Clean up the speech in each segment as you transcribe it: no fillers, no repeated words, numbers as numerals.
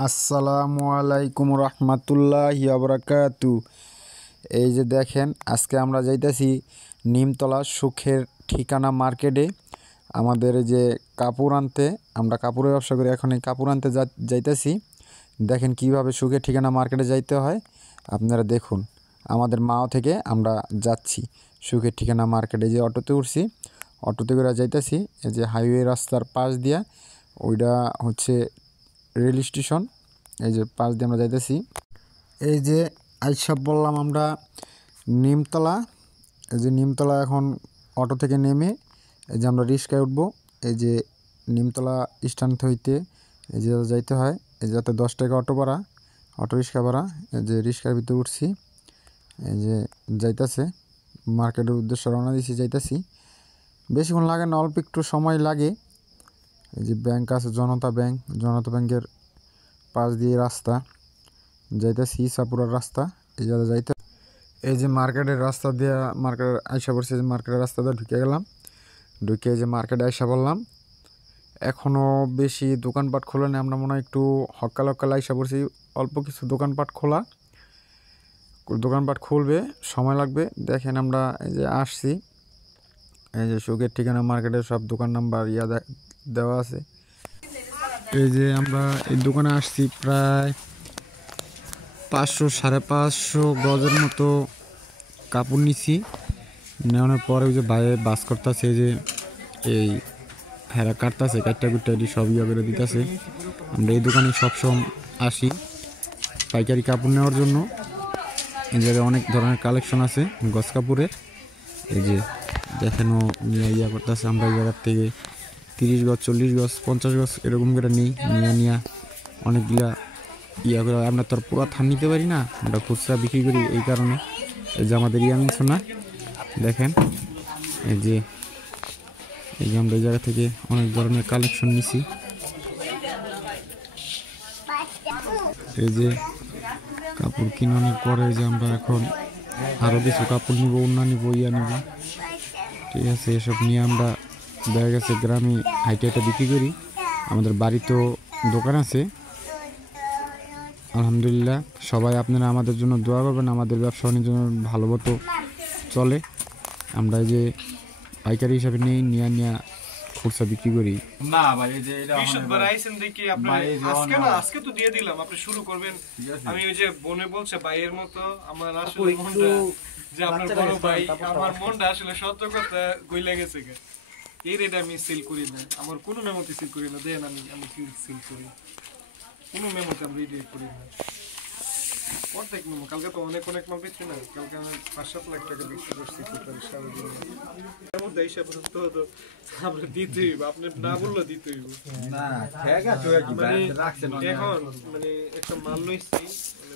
আসসালামু আলাইকুম রহমতুল্লাহি বারাকাতু। এই যে দেখেন, আজকে আমরা যাইতেছি নিমতলা সুখের ঠিকানা মার্কেটে। আমাদের এই যে কাপড় আনতে, আমরা কাপড়ের ব্যবসা করি, এখন এই কাপড় আনতে যাইতেছি। দেখেন কিভাবে সুখের ঠিকানা মার্কেটে যাইতে হয়, আপনারা দেখুন। আমাদের মাও থেকে আমরা যাচ্ছি সুখের ঠিকানা মার্কেটে। যে অটোতে উঠছি, অটোতে করে যাইতেছি। এই যে হাইওয়ে রাস্তার পাশ দিয়া, ওইটা হচ্ছে রেল স্টেশন। এই যে পাশ দিয়ে আমরা যাইতেছি। এই যে আইসব বললাম আমরা নিমতলা। এই যে নিমতলা, এখন অটো থেকে নেমে এই যে আমরা রিক্সায় উঠবো। এই যে নিমতলা স্ট্যান্ড হইতে এই যে যাইতে হয়। এই যে যাতে 10 টাকা অটো ভাড়া, অটো রিক্সা ভাড়া। এই যে রিক্সার ভিতরে উঠছি, এই যে যাইতেছে মার্কেটের উদ্দেশ্যে রওনা দিছি, যাইতেছি। বেশিক্ষণ লাগে না, অল্প একটু সময় লাগে। এই যে ব্যাংক আছে, জনতা ব্যাংক, জনতা ব্যাংকের পাশ দিয়ে রাস্তা যাইতেছি, ইসাপুরার রাস্তা। এই জায়গায় যাইতে, এই যে মার্কেটের রাস্তা দিয়ে মার্কেটের আইসা পড়ছে। যে মার্কেটের রাস্তা দিয়ে ঢুকে গেলাম, ঢুকে যে মার্কেটে আইসা বললাম। এখনও বেশি দোকানপাট খোলা নেই, আমরা মনে হয় একটু হকাল হকাল আইসা পড়ছি। অল্প কিছু দোকানপাট খোলা, দোকানপাট খুলবে, সময় লাগবে। দেখেন আমরা এই যে আসছি, এই যে সুখের ঠিকানা মার্কেটের সব দোকান নাম্বার দেওয়া আছে। এই যে আমরা এই দোকানে আসছি, প্রায় 500 550 গজের মতো কাপড় নিছি। নেওয়ানোর পরে ওই যে বাইরে বাস করতেছে, যে এই ফেরা কাটতেছে, কাটটা কুটটা এটি সব ইয়ে করে দিতেছে। আমরা এই দোকানে সবসময় আসি পাইকারি কাপড় নেওয়ার জন্য। এই জায়গায় অনেক ধরনের কালেকশন আছে গজ কাপড়ের। এই যে দেখেনও ইয়া করতেছে। আমরা এই জায়গার থেকে 30 গজ, 40 গজ, 50 গজ এরকম করে নিয়ে অনেকগুলা ইয়া করে। আমরা তো আর পুরো থান নিতে পারি না, আমরা খুচরা বিক্রি করি। এই কারণে এই যে আমাদের ইয়ামিন সোনা দেখেন, এই যে আমরা এই জায়গা থেকে অনেক ধরনের কালেকশন নিছি। এই যে কাপড় কিনানোর পরে যে আমরা এখন আরও কিছু কাপড় নিব, ওড়না নিব, ইয়া নিব। ঠিক আছে, এসব নিয়ে আমরা দেখা গেছে গ্রামে হাইটে হাইটে বিক্রি করি। আমাদের বাড়িতেও দোকান আছে। আলহামদুলিল্লাহ, সবাই আপনারা আমাদের জন্য দোয়া করবেন, আমাদের ব্যবসা বাণিজ্য ভালো মতো চলে। আমরা এই যে পাইকারি হিসাবে নিয়ে খুচরা বিক্রি করি। না ভাই, এই যে এটা বিশুদ্ধ রাইসেন দেখি আপনি আজকে তো দিয়ে দিলাম, আপনি শুরু করবেন। আমি ওই যে বনে বলছে ভাইয়ের মতো আমার আসলে মনটা, যে আপনার বড় ভাই, আমার মনটা আসলে সত্য কথা গইলা গেছে। এই রেট আমি সেল করি না, আমার কোনো মেমোতে সেল করি না। দেন আমি সেল করি, কোনো মেমোতে আমি রেট করি না। অর্ধেক মেমো, কালকে তো অনেক মাল বেচছি না, কালকে আমি 5-7 লাখ টাকা বিক্রি করছি টোটাল সারাদিন। এর মধ্যে হিসাব তো আমরা দিতেই হইব, আপনি না বললে দিতেই হইব না। এখন মানে একটা মাল লইছি,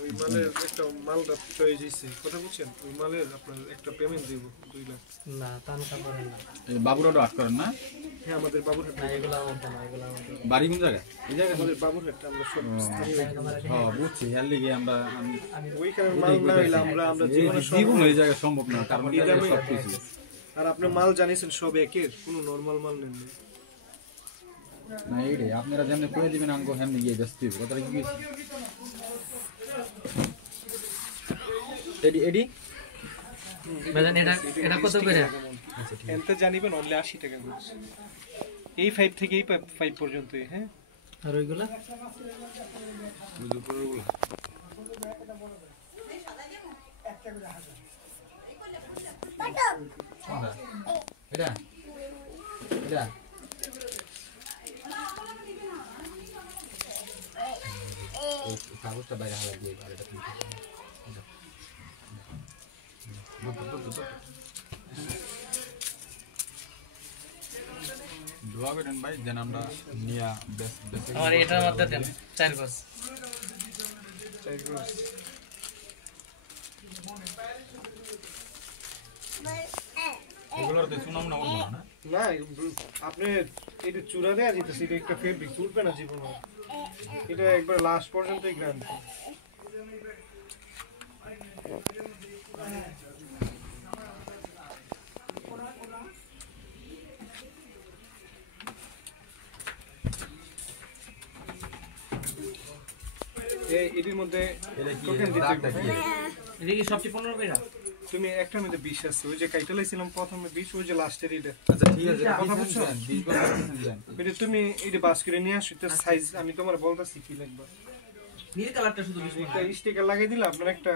ওই মালের একটা মালটা পেয়ে যাইছে, কথা বলছেন। ওই মালের আপনার একটা পেমেন্ট দিব 2 লাখ। না তানকা করেন না, এই বাবুরহাট আট করেন না? হ্যাঁ আমাদের বাবুরহাট। না এগুলা আমাদের না, এগুলা আমাদের বাড়ি কোন জায়গা? এই জায়গা আমাদের বাবুরহাট। আমরা সব স্থানীয়। হ্যাঁ বুঝছি, এর লিগে আমরা ওইখানে মাল না হইলে আমরা জীবন এই জায়গা সম্ভব না, কারণ এই জায়গা সব কিছু। আর আপনি মাল জানিছেন সব একের, কোনো নরমাল মাল নেন না। এইটাই আপনারা যেমনি করে দিবেন, আঙ্গো হেমনি গিয়ে ব্যস্ত হইব। কথাটা কি কইছি? এডি বাজান এটা কত করে? এনতে জানিবেন অনলি 80 টাকা করে। এই 5 থেকে এই 5 পর্যন্ত। হ্যাঁ, আর ওইগুলা এটা এটা কাগজটা বাইরে হালা দিয়ে আর এটা দোয়া করেন ভাই, যেন আমরা নিয়া বেশ আমার এটার মধ্যে দেন 4 গজ। এগুলোর তো সুনাম না বলবো না। না আপনি এটা চূড়া দেয়া যেতেছে, এটা একটা ফেব্রিক উঠবে না জীবন। এটা একবার লাস্ট পর্যন্তই গ্যারান্টি। এটির মধ্যে টোকেন দিতে হবে। এটা কি সবচেয়ে 15 করে? তুমি একটার মধ্যে 20 আছে, ওই যে কাইটা লাইছিলাম প্রথমে 20, ওই যে লাস্টের এটা আচ্ছা ঠিক আছে, কথা বুঝছো? এটা তুমি এটা বাস করে নিয়ে আসো, এটা সাইজ আমি তোমার বলতাছি কি লাগবে। নীল কালারটা শুধু একটা স্টিকার লাগাই দিলে আপনার একটা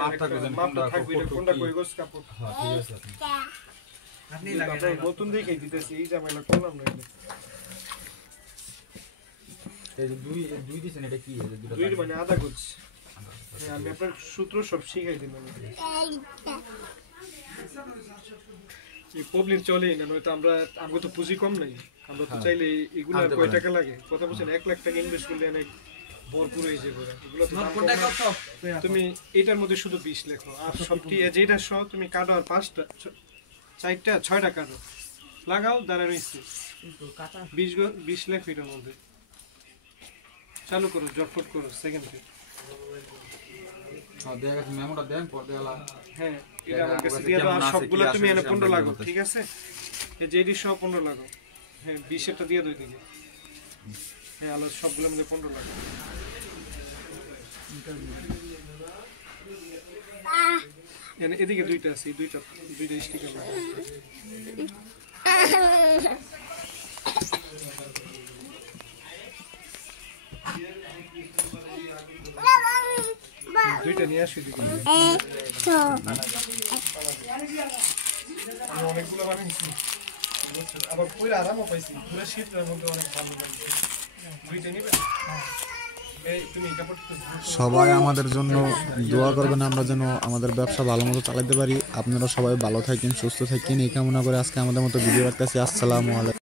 মাপ থাকবে, মাপটা থাকবে, এটা কোনটা কই গোছ কাপড়। হ্যাঁ ঠিক আছে। আপনি আপনার নতুন দেখেই দিতেছি, এই ঝামেলা করলাম না। এই যে দুই দিছেন, এটা কি? এই যে দুটো দুই মানে আধা গোছ। হ্যাঁ, আমি আপনার সূত্র সব শিখাই দিন। এই প্রবলেম চলেই না, নয়তো আমরা তো পুঁজি কম নাই, আমরা তো চাইলে এগুলো আর কয় টাকা লাগে কথা বলছেন, 1 লাখ টাকা ইনভেস্ট করলে অনেক ভরপুর হয়ে যাবে। এগুলো তো দাম কম না। তুমি এটার মধ্যে শুধু 20 লেখো, আর সবটি যেটা সহ তুমি কাটো, আর 5টা 4টা 6টা কাটো, লাগাও, দাঁড়ায় রয়েছে 20 লাখ এটার মধ্যে। চালু করো, জটফট করো, সেকেন্ড থেকে। হ্যাঁ দেখা গেছে, মেমোটা দেন পড়তে গেলা। হ্যাঁ, এটা আমার কাছে দিয়ে দাও, আর সবগুলো তুমি এনে 15 লাগো, ঠিক আছে? এই যেটি সহ 15 লাগো। হ্যাঁ, 20 এরটা দিয়ে দাও এদিকে। হ্যাঁ, আলো সবগুলোর মধ্যে 15 লাগো। এদিকে দুইটা আছে, দুইটা স্টিকার লাগো। দুইটা নিয়ে আসি দিকে। আমি অনেকগুলো বানাইছি, আবার পরে আরামও পাইছি, পুরো শীতের মধ্যে অনেক ভালো লাগছে। দুইটা নিবে? এই তুমি কাপড়টা সবাই আমাদের জন্য দোয়া করবেন, আমরা যেন আমাদের ব্যবসা ভালো মতো চালাতে পারি। আপনারা সবাই ভালো থাকেন, সুস্থ থাকেন, এই কামনা করে আজকে আমাদের মতো ভিডিও রাখতেছি। আসসালামু আলাইকুম।